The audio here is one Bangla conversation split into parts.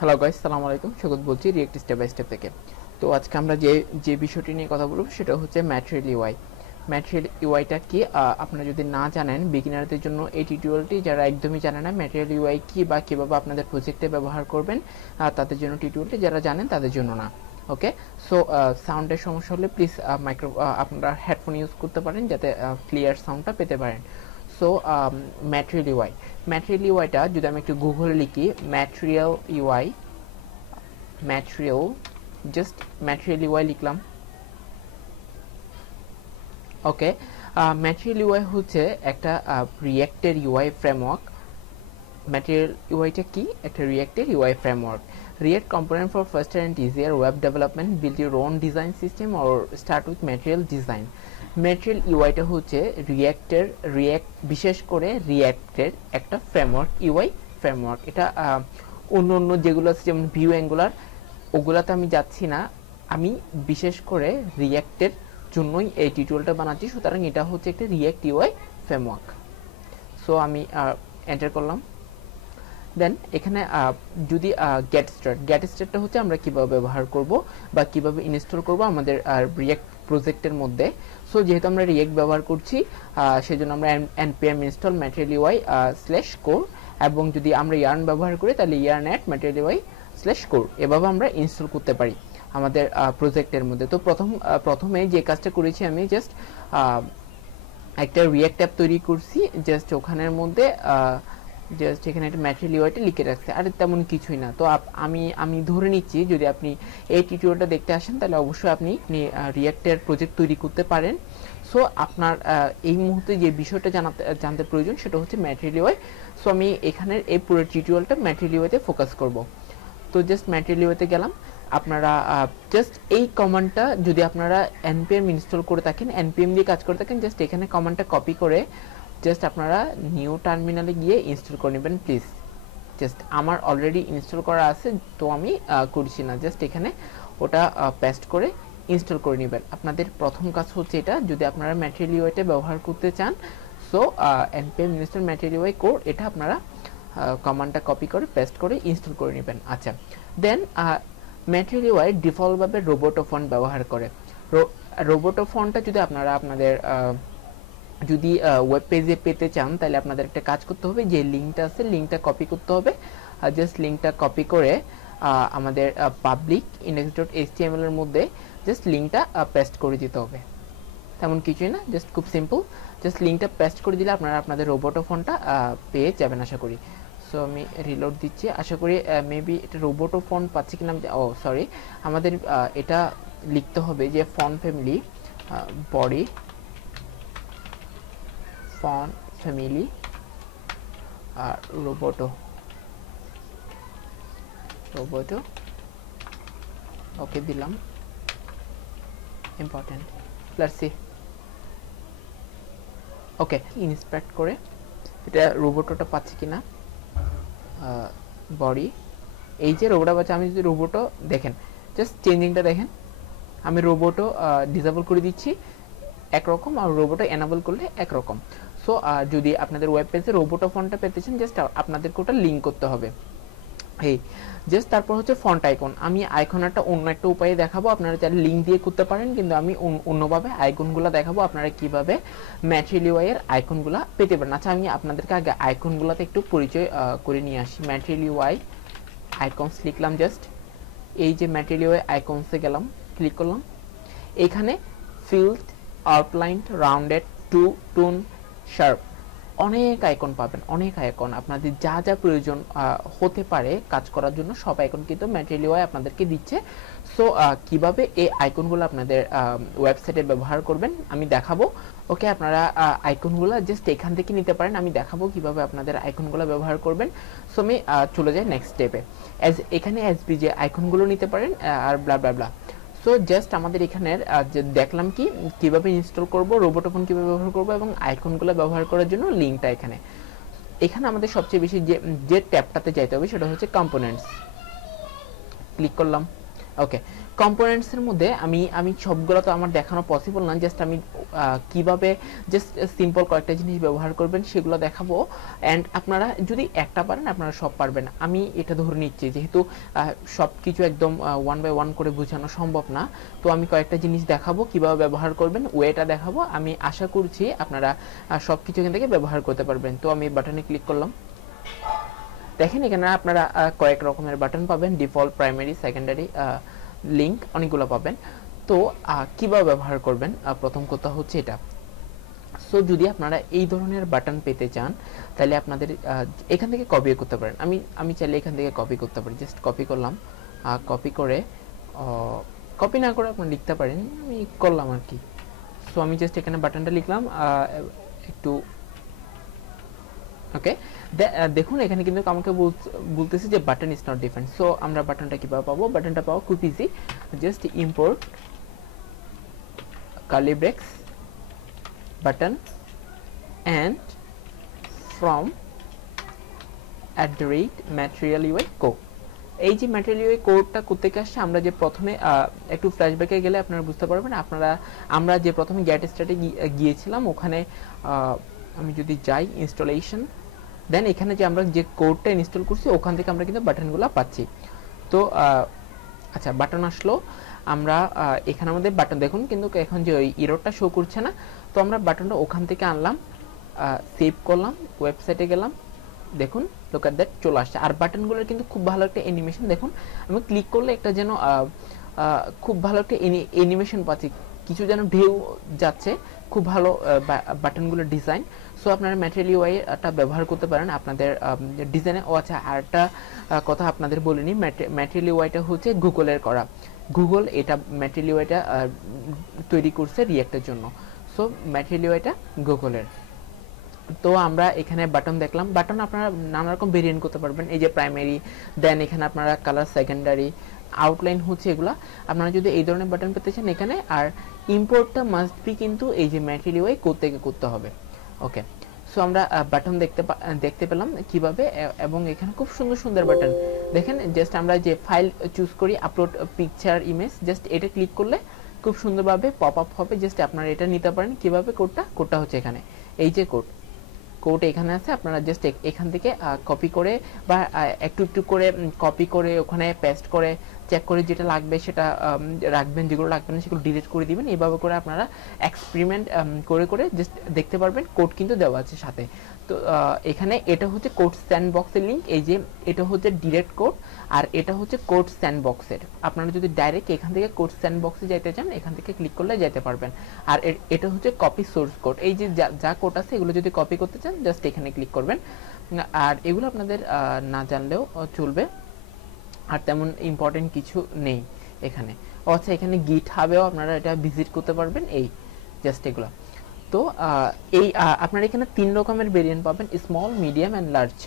হ্যালো গাইস, সালাম আলাইকুম। স্বাগত বলছি রিয়েক্ট স্টেপ বাই স্টেপ থেকে। তো আজকে আমরা যে বিষয়টি নিয়ে কথা বলবো সেটা হচ্ছে ম্যাটেরিয়াল ইউআই। ম্যাটেরিয়াল ইউআইটা কি আপনারা যদি না জানেন, বিগিনারদের জন্য এই টিউটোরিয়ালটি, যারা একদমই জানে না ম্যাটেরিয়াল ইউআই কি বা কীভাবে আপনাদের প্রজেক্টে ব্যবহার করবেন তাদের জন্য টিউটোরিয়ালটি, যারা জানেন তাদের জন্য না। ওকে, সো সাউন্ডের সমস্যা হলে প্লিজ আপনারা হেডফোন ইউজ করতে পারেন যাতে ক্লিয়ার সাউন্ডটা পেতে পারেন। সো ম্যাটেরিয়াল ইউআই, ম্যাটেরিয়াল ইউআইটা যদি আমি একটু গুগলে লিখি material UI, material, just material UI লিখলাম। ওকে, ম্যাটেরিয়াল ইউআই হচ্ছে একটা রিয়েক্টের ইউআই ফ্রেমওয়ার্ক। ম্যাটেরিয়াল ইউআইটা কি? একটা রিয়েক্টের UI framework. React component for faster and easier web development. Build your own design system or start with material design. Material ইউআইটা হচ্ছে রিয়েক্ট, বিশেষ করে রিয়েক্টের একটা ফ্রেমওয়ার্ক, ইউআই ফ্রেমওয়ার্ক। এটা অন্য অন্য যেগুলো আছে যেমন ভিউ, অ্যাঙ্গুলার, ওগুলাতে আমি যাচ্ছি না, আমি বিশেষ করে রিয়েক্টের জন্যই এই টিউটোরিয়ালটা বানাচ্ছি। সুতরাং এটা হচ্ছে একটা রিয়েক্ট ইউআই ফ্রেমওয়ার্ক। সো আমি এন্টার করলাম। দেন এখানে যদি গেট স্টার্টটা হচ্ছে আমরা কিভাবে ব্যবহার করব বা কিভাবে ইনস্টল করব আমাদের রিয়েক্ট প্রজেক্টের মধ্যে। সো যেহেতু আমরা রিয়েক্ট ব্যবহার করছি, সেজন্য আমরা npm install material ui /core, এবং যদি আমরা ইয়ার্ন ব্যবহার করি তাহলে yarn add material ui /core, এভাবে আমরা ইনস্টল করতে পারি আমাদের প্রজেক্টের মধ্যে। তো প্রথমে যে কাজটা করেছি, আমি জাস্ট একটা রিয়েক্ট অ্যাপ তৈরি করছি, জাস্ট ওখানের মধ্যে জাস্ট এখানে একটা ম্যাটেরিয়াল ইউআইটা লিখে রাখছে, আর তেমন কিছুই না। তো আমি ধরে নিচ্ছি যদি আপনি এই টিউটোরিয়ালটা দেখতে আসেন তাহলে অবশ্যই আপনি রিয়েক্টের প্রজেক্ট তৈরি করতে পারেন। সো আপনার এই মুহূর্তে যে বিষয়টা জানতে প্রয়োজন সেটা হচ্ছে ম্যাটেরিয়াল ইউআই। সো আমি এখানের এই পুরো টিউটোরিয়ালটা ম্যাটেরিয়াল ইউআইতে ফোকাস করব। তো জাস্ট ম্যাটেরিয়াল ইউআইতে গেলাম। আপনারা জাস্ট এই কমান্ডটা যদি আপনারা npm ইনস্টল করে থাকেন, npm দিয়ে কাজ করে থাকেন, জাস্ট এখানে কমান্ডটা কপি করে জাস্ট আপনারা নিউ টার্মিনালে গিয়ে ইনস্টল করে নেবেন প্লিজ। জাস্ট আমার অলরেডি ইনস্টল করা আছে, তো আমি করছি না, জাস্ট এখানে ওটা পেস্ট করে ইনস্টল করে নেবেন। আপনাদের প্রথম কাজ হচ্ছে এটা, যদি আপনারা ম্যাটেরিয়াল ইউআইটা ব্যবহার করতে চান। So npm install material UI core, এটা আপনারা কমান্ডটা কপি করে পেস্ট করে ইনস্টল করে নেবেন। আচ্ছা, দেন ম্যাটেরিয়াল ইউআই ডিফল্টভাবে রোবোটো ফন্ট ব্যবহার করে। রোবোটো ফন্টটা যদি আপনারা আপনাদের যদি ওয়েব পেজে পেতে চান তাহলে আপনাদের একটা কাজ করতে হবে, যে লিঙ্কটা আছে লিঙ্কটা কপি করতে হবে। জাস্ট লিঙ্কটা কপি করে আমাদের পাবলিক index.html এর মধ্যে জাস্ট লিঙ্কটা পেস্ট করে দিতে হবে। তেমন কিছুই না, জাস্ট খুব সিম্পল। জাস্ট লিঙ্কটা পেস্ট করে দিলে আপনারা আপনাদের রোবোটো ফন্টটা পেয়ে যাবেন আশা করি। সো আমি রিলোড দিচ্ছি, আশা করি মেবি এটা রোবোটো ফন্ট পাচ্ছি কিনা। ও সরি, আমাদের এটা লিখতে হবে যে font family, body font family আর রোবোটো। ওকে দিলাম, important. Let's see. Okay, inspect করে এটা রোবোটোটা পাচ্ছি কিনা। বডি, এই যে রোবোটা পাচ্ছে, আমি যদি রোবোটো দেখেন, জাস্ট চেঞ্জিংটা দেখেন, আমি রোবোটো ডিসেবল করে দিচ্ছি একরকম, আর রোবোটো এনাবল করলে একরকম। সো যদি আপনাদের ওয়েব পেজে রোবোটো ফন্টটা পেতে চান, জাস্ট আপনাদেরকে ওটা লিঙ্ক করতে হবে। এই জাস্ট তারপর হচ্ছে ফন্ট আইকন। আমি আইকনটা অন্য একটা উপায়ে দেখাবো, আপনারা চাইলে লিঙ্ক দিয়ে করতে পারেন, কিন্তু আমি অন্যভাবে আইকনগুলো দেখাবো আপনারা কিভাবে ম্যাটেরিয়াল ইউআই এর আইকনগুলো পেতে পারেন। আচ্ছা, আমি আপনাদেরকে আগে আইকনগুলোতে একটু পরিচয় করে নিয়ে আসি। ম্যাটেরিয়াল ইউআই আইকনস লিখলাম, জাস্ট এই যে ম্যাটেরিয়াল ইউআই আইকনসে গেলাম, ক্লিক করলাম। এখানে field, outline, rounded, tone, sharp, অনেক আইকন পাবেন, অনেক আইকন। আপনাদের যা যা প্রয়োজন হতে পারে কাজ করার জন্য সব আইকন কিন্তু ম্যাটেরিয়াল ইউআই আপনাদেরকে দিচ্ছে। সো কিভাবে এই আইকনগুলো আপনাদের ওয়েবসাইটে ব্যবহার করবেন আমি দেখাবো। ওকে, আপনারা আইকনগুলো জাস্ট এখান থেকে নিতে পারেন, আমি দেখাবো কিভাবে আপনাদের আইকনগুলো ব্যবহার করবেন। সো আমি চলে যাই নেক্সট স্টেপে। এখানে এসবি যে আইকনগুলো নিতে পারেন আর ব্লা ব্লা ব্লা। সো জাস্ট আমাদের এখানের দেখলাম কি কিভাবে ইনস্টল করব, রোবোটো ফন্ট কিভাবে ব্যবহার করব এবং আইকনগুলো ব্যবহার করার জন্য লিঙ্কটা এখানে আমাদের সবচেয়ে বেশি যে ট্যাবটাতে যাইতে হবে সেটা হচ্ছে কম্পোনেন্টস। ক্লিক করলাম। ওকে, কম্পোনেন্টস এর মধ্যে আমি সবগুলো তো আমার দেখানো পসিবল না, জাস্ট আমি কিভাবে জাস্ট সিম্পল কয়েকটা জিনিস ব্যবহার করবেন সেগুলো দেখাবো। অ্যান্ড আপনারা যদি একটা পারেন আপনারা সব পারবেন, আমি এটা ধরে নিচ্ছি, যেহেতু সব কিছু একদম 1 বাই 1 করে বোঝানো সম্ভব না। তো আমি কয়েকটা জিনিস দেখাবো কিভাবে ব্যবহার করবেন, ওয়েটা দেখাবো। আমি আশা করছি আপনারা সব কিছু এখান থেকে ব্যবহার করতে পারবেন। তো আমি বাটনে ক্লিক করলাম। দেখেন এখানে আপনারা কয়েক রকমের বাটন পাবেন, ডিফল্ট, প্রাইমারি, সেকেন্ডারি, লিঙ্ক, অনেকগুলো পাবেন। তো কিভাবে ব্যবহার করবেন, প্রথম কথা হচ্ছে এটা। সো যদি আপনারা এই ধরনের বাটন পেতে চান তাহলে আপনাদের এখান থেকে কপি করতে পারেন। আমি চাইলে এখান থেকে কপি করতে পারি, জাস্ট কপি করলাম। কপি করে, কপি না করে আপনারা লিখতে পারেন, আমি করলাম আর কি। সো আমি জাস্ট এখানে বাটনটা লিখলাম একটু, ওকে। দেখুন এখানে কিন্তু আমাকে বলতেছে যে button is not defined. So আমরা বাটনটা কিভাবে পাবো? বাটনটা পাবো খুব easy, just import curly braces button and from @material UI code। এই যে ম্যাটেরিয়াল ইউআই কোডটা কোত্থেকে আসছে, আমরা যে প্রথমে একটু ফ্ল্যাশব্যাকে গেলে আপনারা বুঝতে পারবেন। আমরা যে প্রথমে গেট স্টার্টে গিয়েছিলাম, ওখানে আমি যদি যাই ইনস্টলেশন, দেন এখানে যে আমরা যে কোডটা ইনস্টল করছি ওখান থেকে আমরা কিন্তু বাটনগুলো পাচ্ছি। তো আচ্ছা, বাটন আসলো, আমরা এখানে আমাদের বাটন দেখুন কিন্তু এখন যে ওই ইররটা শো করছে না। তো আমরা বাটনটা ওখান থেকে আনলাম, সেভ করলাম, ওয়েবসাইটে গেলাম, দেখুন লুক এট দ্যাট চলে আসছে। আর বাটনগুলোর কিন্তু খুব ভালো একটা অ্যানিমেশন, দেখুন আমি ক্লিক করলে একটা যেন খুব ভালো একটা অ্যানিমেশন পাচ্ছি, কিছু যেন ঢেউ যাচ্ছে, খুব ভালো বাটনগুলোর ডিজাইন। সো আপনারা ম্যাটেরিয়াল ইউআইটা ব্যবহার করতে পারেন আপনাদের ডিজাইনে। ও আচ্ছা, আরেকটা কথা আপনাদের বলিনি, ম্যাটেরিয়াল ইউআইটা হচ্ছে গুগলের করা। গুগল এটা ম্যাটেরিয়াল ইউআইটা তৈরি করছে রিঅ্যাক্টের জন্য। সো ম্যাটেরিয়াল ইউআইটা গুগলের। তো আমরা এখানে বাটন দেখলাম, বাটন আপনারা নানা রকম ভেরিয়েন্ট করতে পারবেন। এই যে প্রাইমারি, দেন এখানে আপনারা কালার, সেকেন্ডারি, আউটলাইন হচ্ছে এগুলা। আপনারা যদি এই ধরনের বাটন পেতে চান এখানে, আর ইম্পোর্টটা মাস্ট বি কিন্তু এই যে ম্যাটেরিয়াল ইউআই কোড থেকে করতে হবে। ওকে, সো আমরা বাটন দেখতে পেলাম কিভাবে, এবং এখানে খুব সুন্দর সুন্দর বাটন দেখেন। জাস্ট আমরা যে ফাইল চুজ করি, আপলোড পিকচার, ইমেজ, জাস্ট এটা ক্লিক করলে খুব সুন্দরভাবে পপ আপ হবে। জাস্ট আপনারা এটা নিতে পারেন কিভাবে, কোডটা হচ্ছে এখানে, এই যে কোড এখানে আছে। আপনারা জাস্ট এখান থেকে কপি করে বা একটু একটু করে কপি করে ওখানে পেস্ট করে চেক করে যেটা লাগবে সেটা রাখবেন, যেগুলো রাখবেন না সেগুলো ডিলিট করে দিবেন। এইভাবে করে আপনারা এক্সপেরিমেন্ট করে করে জাস্ট দেখতে পারবেন। কোড কিন্তু দেওয়া আছে সাথে। তো এখানে এটা হচ্ছে কোড স্যান্ডবক্সের লিঙ্ক, এই যে এটা হচ্ছে ডিরেক্ট কোড, আর এটা হচ্ছে কোড স্যান্ডবক্সের। আপনারা যদি ডাইরেক্ট এখান থেকে কোড স্যান্ডবক্সে যাইতে চান এখান থেকে ক্লিক করলে যেতে পারবেন। আর এটা হচ্ছে কপি সোর্স কোড, এই যে যা কোড আছে এগুলো যদি কপি করতে চান জাস্ট এখানে ক্লিক করবেন। আর এগুলো আপনাদের না জানলেও চলবে, আর তেমন ইম্পর্টেন্ট কিছু নেই এখানে। আচ্ছা, এখানে গিট হাবেও আপনারা এটা ভিজিট করতে পারবেন, এই জাস্ট এগুলো। তো এই আপনারা এখানে 3 রকমের ভেরিয়েন্ট পাবেন, small, medium and large.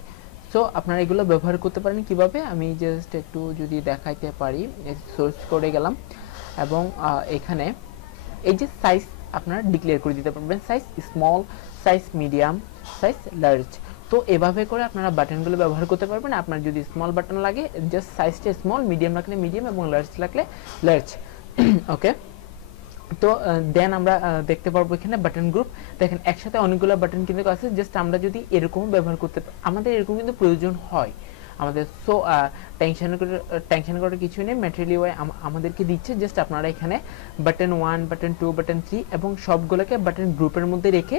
So আপনারা এগুলো ব্যবহার করতে পারেন কিভাবে, আমি জাস্ট একটু যদি দেখাইতে পারি, সোর্স কোডে গেলাম এবং এখানে এই যে সাইজ আপনারা ডিক্লেয়ার করে দিতে পারবেন, size small, size medium, size large. তো এভাবে করে আপনারা বাটনগুলো ব্যবহার করতে পারবেন। আপনার যদি স্মল বাটন লাগে জাস্ট সাইজটা স্মল, মিডিয়াম লাগলে মিডিয়াম এবং লার্জ লাগলে লার্জ। ওকে, তো দেন আমরা দেখতে পারবো এখানে বাটন গ্রুপ। দেখেন একসাথে অনেকগুলো বাটন কিন্তু আছে, জাস্ট আমরা যদি এরকম ব্যবহার করতে, আমাদের এরকম কিন্তু প্রয়োজন হয় আমাদের। সো টেনশন করার কিছু নেই, ম্যাটেরিয়াল ইউআই আমাদেরকে দিচ্ছে। জাস্ট আপনারা এখানে বাটন 1, বাটন 2, বাটন 3 এবং সবগুলোকে বাটন গ্রুপের মধ্যে রেখে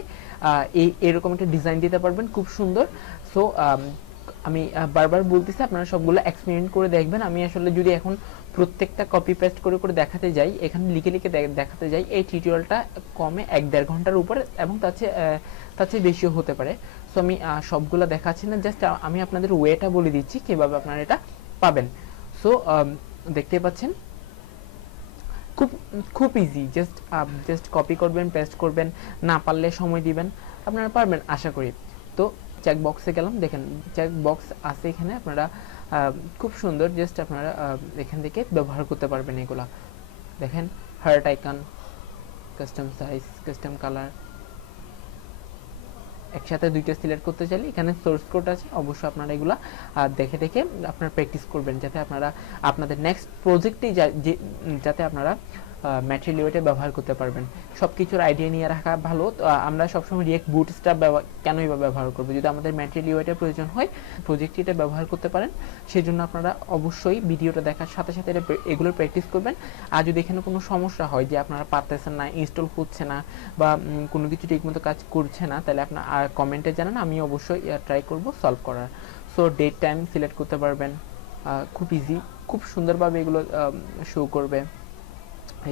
এরকম একটা ডিজাইন দিতে পারবেন, খুব সুন্দর। সো আমি বারবার বলতেছি আপনারা সবগুলো এক্সপেরিমেন্ট করে দেখবেন। আমি আসলে যদি এখন প্রত্যেকটা কপি পেস্ট করে করে দেখাতে যাই, এখানে লিখে লিখে দেখাতে যাই, এই টিউটোরিয়ালটা কমে 1-1.5 ঘন্টার উপরে এবং তার চেয়ে বেশিও হতে পারে। সো আমি সবগুলো দেখাচ্ছি না, জাস্ট আমি আপনাদের ওয়েটা বলে দিচ্ছি কিভাবে আপনারা এটা পাবেন। সো দেখতে পাচ্ছেন খুব ইজি, জাস্ট কপি করবেন, পেস্ট করবেন, না পারলে সময় দিবেন, আপনারা পারবেন আশা করি। তো চেক বক্সে গেলাম, দেখেন চেক বক্স আছে এখানে, আপনারা খুব সুন্দর, জাস্ট আপনারা এখান থেকে ব্যবহার করতে পারবেন এগুলা। দেখেন heart icon, custom size, custom colour, একসাথে দুইটা সিলেক্ট করতে চাইলে এখানে সোর্স কোড আছে, অবশ্যই আপনারা এগুলা দেখে দেখে আপনারা প্র্যাকটিস করবেন, যাতে আপনারা আপনাদের নেক্সট প্রজেক্টে যাতে আপনারা ম্যাটেরিয়াল ইউআইটা ব্যবহার করতে পারবেন। সব কিছুর আইডিয়া নিয়ে রাখা ভালো। আমরা সবসময় রিয়েক্ট বুটস্ট্র্যাপ কেনই বা ব্যবহার করবো, যদি আমাদের ম্যাটেরিয়াল ইউআইটার প্রয়োজন হয় প্রজেক্টে এটা ব্যবহার করতে পারেন। সেই জন্য আপনারা অবশ্যই ভিডিওটা দেখার সাথে সাথে এগুলোর প্র্যাকটিস করবেন। আর যদি এখানে কোনো সমস্যা হয় যে আপনারা পারতেছেন না, ইনস্টল হচ্ছে না বা কোনো কিছু ঠিকমতো কাজ করছে না, তাহলে আপনার কমেন্টে জানান, আমি অবশ্যই ট্রাই করব সলভ করার। সো ডেট টাইম সিলেক্ট করতে পারবেন, খুব ইজি, খুব সুন্দরভাবে এগুলো শো করবে।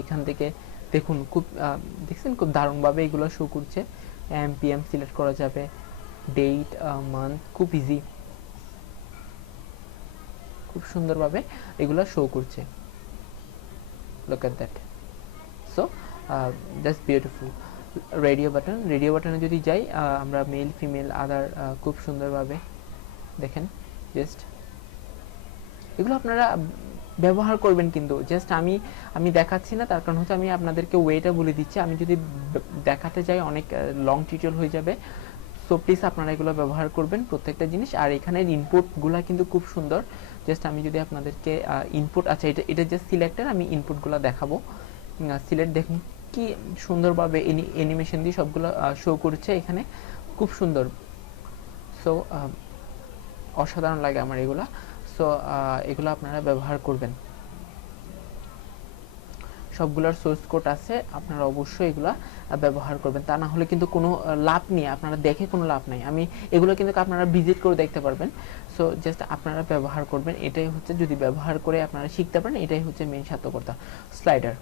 এখান থেকে দেখুন খুব দেখছেন খুব দারুণভাবে এগুলো শো করছে। এমপিএম সিলেক্ট করা যাবে, ডেট, মান্থ, খুব ইজি, খুব সুন্দরভাবে এগুলো শো করছে। Look at that. So that's beautiful. Radio বাটনে যদি যাই, আমরা মেল ফিমেল আদার খুব সুন্দরভাবে দেখেন। জাস্ট এগুলো আপনারা ব্যবহার করবেন, কিন্তু জাস্ট আমি দেখাচ্ছি না, তার কারণ হচ্ছে আমি আপনাদেরকে ওয়েটা বলে দিচ্ছি। আমি যদি দেখাতে যাই অনেক লং টিউটোরিয়াল হয়ে যাবে। সো প্লিজ আপনারা এগুলো ব্যবহার করবেন প্রত্যেকটা জিনিস। আর এখানের ইনপুটগুলো কিন্তু খুব সুন্দর। জাস্ট আমি যদি আপনাদেরকে ইনপুট, আচ্ছা এটা জাস্ট সিলেক্টের, আমি ইনপুটগুলো দেখাবো। সিলেক্ট দেখুন কি সুন্দরভাবে অ্যানিমেশন দিয়ে সবগুলো শো করছে এখানে, খুব সুন্দর। সো অসাধারণ লাগে আমার এগুলা। সো এগুলো আপনারা ব্যবহার করবেন। সবগুলোর সোর্স কোড আছে, আপনারা অবশ্যই এগুলা ব্যবহার করবেন। তা না হলে কিন্তু কোনো লাভ নেই, আপনারা দেখে কোনো লাভ নাই। আমি এগুলো কিন্তু আপনারা ভিজিট করে দেখতে পারবেন। সো জাস্ট আপনারা ব্যবহার করবেন, এটাই হচ্ছে, যদি ব্যবহার করে আপনারা শিখতে পারেন, এটাই হচ্ছে মেইন সার্থকতা। স্লাইডার,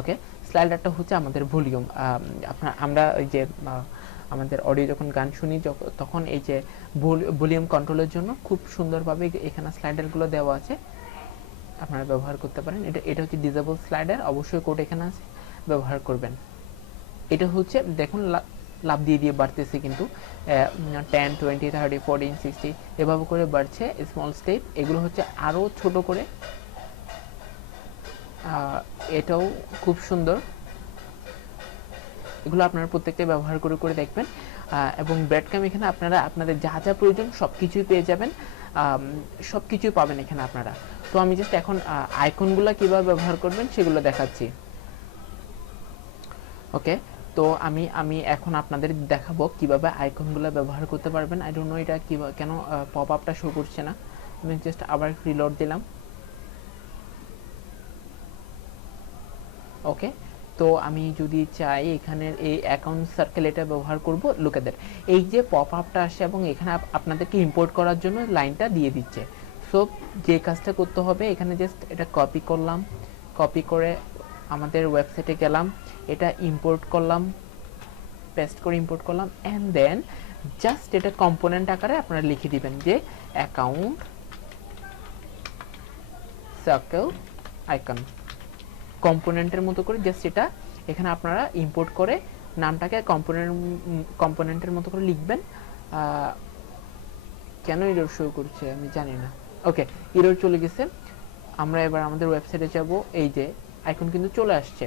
ওকে, স্লাইডারটা হচ্ছে আমাদের ভলিউম। আমরা ওই যে আমাদের অডিও যখন গান শুনি তখন এই যে ভলিউম কন্ট্রোলের জন্য খুব সুন্দরভাবে এখানে স্লাইডারগুলো দেওয়া আছে, আপনারা ব্যবহার করতে পারেন। এটা হচ্ছে ডিসেবল স্লাইডার, অবশ্যই কোড এখানে আছে, ব্যবহার করবেন। এটা হচ্ছে দেখুন লাভ দিয়ে বাড়তেছে, কিন্তু 10, 20, 30, 40, 60 এভাবে করে বাড়ছে, স্মল স্টেপ। এগুলো হচ্ছে আরও ছোট করে, এটাও খুব সুন্দর। এগুলো আপনারা প্রত্যেকটা ব্যবহার করে করে দেখবেন। এবং ব্রেডক্রাম্ব এখানে আপনারা আপনাদের যা যা প্রয়োজন সব কিছুই পেয়ে যাবেন, সব কিছুই পাবেন এখানে আপনারা। তো আমি জাস্ট এখন আইকনগুলো কীভাবে ব্যবহার করবেন সেগুলো দেখাচ্ছি। ওকে, তো আমি এখন আপনাদের দেখাবো কিভাবে আইকনগুলো ব্যবহার করতে পারবেন। আই ডোন্ট নো এটা কেন পপ আপটা শো করছে না। আমি জাস্ট আবার রিলোড দিলাম। ওকে, তো আমি যদি চাই এখানের এই অ্যাকাউন্ট সার্কেল এটা ব্যবহার করব। লুক এট দ্যাট, এই যে পপ আপটা আসে এবং এখানে আপনাদেরকে ইম্পোর্ট করার জন্য লাইনটা দিয়ে দিচ্ছে। সো যে কাজটা করতে হবে, এখানে জাস্ট এটা কপি করলাম, কপি করে আমাদের ওয়েবসাইটে গেলাম, এটা ইম্পোর্ট করলাম, পেস্ট করে ইম্পোর্ট করলাম, অ্যান্ড দেন জাস্ট এটা কম্পোনেন্ট আকারে আপনারা লিখে দিবেন যে অ্যাকাউন্ট সার্কেল আইকন, কম্পোনেন্টের মতো করে জাস্ট এটা এখানে আপনারা ইম্পোর্ট করে নামটাকে কম্পোনেন্টের মতো করে লিখবেন। কেন এরর শো করছে আমি জানি না। ওকে, এরর চলে গেছে। আমরা এবার আমাদের ওয়েবসাইটে যাব। এই যে আইকন কিন্তু চলে আসছে,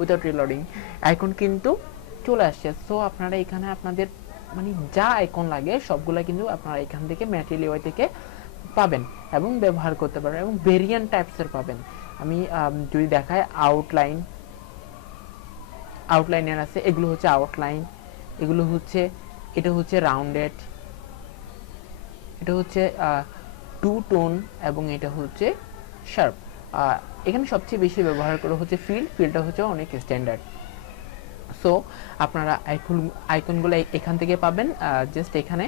উইদাউট রিলোডিং আইকন কিন্তু চলে আসছে। সো আপনারা এখানে আপনাদের মানে যা আইকন লাগে সবগুলা কিন্তু আপনারা এখান থেকে ম্যাটেরিয়াল ইউআই থেকে পাবেন এবং ব্যবহার করতে পারবেন, এবং ভেরিয়েন্ট টাইপসের পাবেন। আমি যদি দেখায় আউটলাইনার আছে, এগুলো হচ্ছে আউটলাইন, এগুলো হচ্ছে, এটা হচ্ছে রাউন্ডেড, এটা হচ্ছে টু টোন, এবং এটা হচ্ছে শার্প। এখানে সবচেয়ে বেশি ব্যবহার করা হচ্ছে ফিল্ডটা হচ্ছে অনেক স্ট্যান্ডার্ড। সো আপনারা আইকনগুলো এখান থেকে পাবেন, জাস্ট এখানে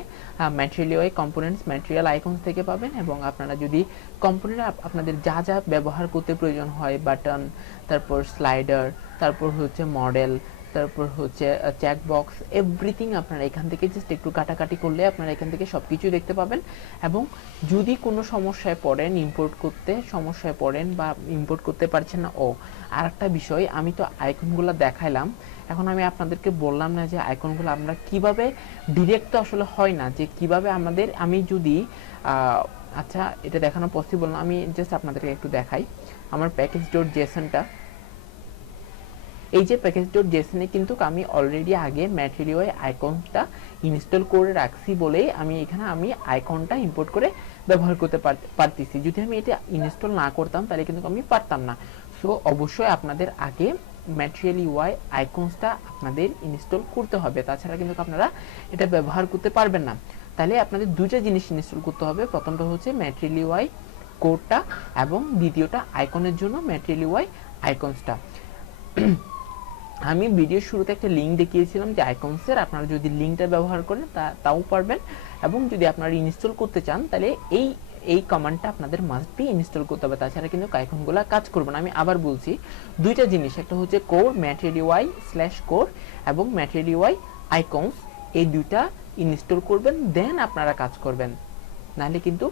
material UI components material icons থেকে পাবেন। এবং আপনারা যদি কম্পোনেন্ট আপনাদের যা যা ব্যবহার করতে প্রয়োজন হয়, বাটন, তারপর স্লাইডার, তারপর হচ্ছে মডেল, তারপর হচ্ছে চেক বক্স, এভরিথিং আপনারা এখান থেকে জাস্ট একটু কাটাকাটি করলে আপনারা এখান থেকে সব কিছু দেখতে পাবেন। এবং যদি কোনো সমস্যায় পড়েন, ইম্পোর্ট করতে সমস্যায় পড়েন বা ইম্পোর্ট করতে পারছেন না, আর একটা বিষয়, আমি তো আইকনগুলো দেখাইলাম, এখন আমি আপনাদেরকে বললাম না যে আইকনগুলো আমরা কিভাবে ডিরেক্ট, তো আসলে হয় না যে কিভাবে আমি যদি আচ্ছা এটা দেখানো পসিবল না, আমি জাস্ট আপনাদেরকে একটু দেখাই। আমার প্যাকেজ ডট জেসনটা এই যে প্যাকেজ.json এ কিন্তু আমি অলরেডি আগে ম্যাটেরিয়াল ইউআই আইকনটা ইনস্টল করে রাখছি বলেই আমি এখানে আইকনটা ইম্পোর্ট করে ব্যবহার করতে পারতেছি। যদি আমি এটা ইনস্টল না করতাম তাহলে কিন্তু আমি পারতাম না। সো অবশ্যই আপনাদের আগে ম্যাটেরিয়াল ইউআই আইকনসটা আপনাদের ইনস্টল করতে হবে, তাছাড়া কিন্তু আপনারা এটা ব্যবহার করতে পারবেন না। তাহলে আপনাদের দুইটা জিনিস ইনস্টল করতে হবে, প্রথমটা হচ্ছে ম্যাটেরিয়াল ইউআই কোডটা এবং দ্বিতীয়টা আইকনের জন্য ম্যাটেরিয়াল ইউআই আইকনসটা। আমি ভিডিওর শুরুতে একটা লিঙ্ক দেখিয়েছিলাম যে আইকনসের, আপনারা যদি লিঙ্কটা ব্যবহার করেন তাও পারবেন, এবং যদি আপনারা ইনস্টল করতে চান তাহলে এই কমান্ডটা আপনাদের মাস্ট বি ইনস্টল করতে হবে, তাছাড়া কিন্তু আইকনগুলো কাজ করবে না। আমি আবার বলছি, দুইটা জিনিস, একটা হচ্ছে কোর ম্যাটেরিয়াল ইউআই /কোর এবং ম্যাটেরিয়াল ইউআই আইকনস, এই দুইটা ইনস্টল করবেন, দেন আপনারা কাজ করবেন, নাহলে কিন্তু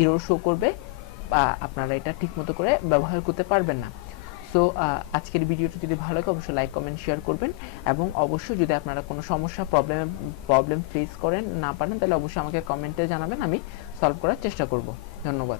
এরর শো করবে বা আপনারা এটা ঠিকমতো করে ব্যবহার করতে পারবেন না। সো আজকের ভিডিওটি যদি ভালো লাগে অবশ্যই লাইক কমেন্ট শেয়ার করবেন, এবং অবশ্যই যদি আপনারা কোনো সমস্যা প্রবলেম ফেস করেন না পারেন তাহলে অবশ্যই আমাকে কমেন্টে জানাবেন, আমি সলভ করার চেষ্টা করব। ধন্যবাদ।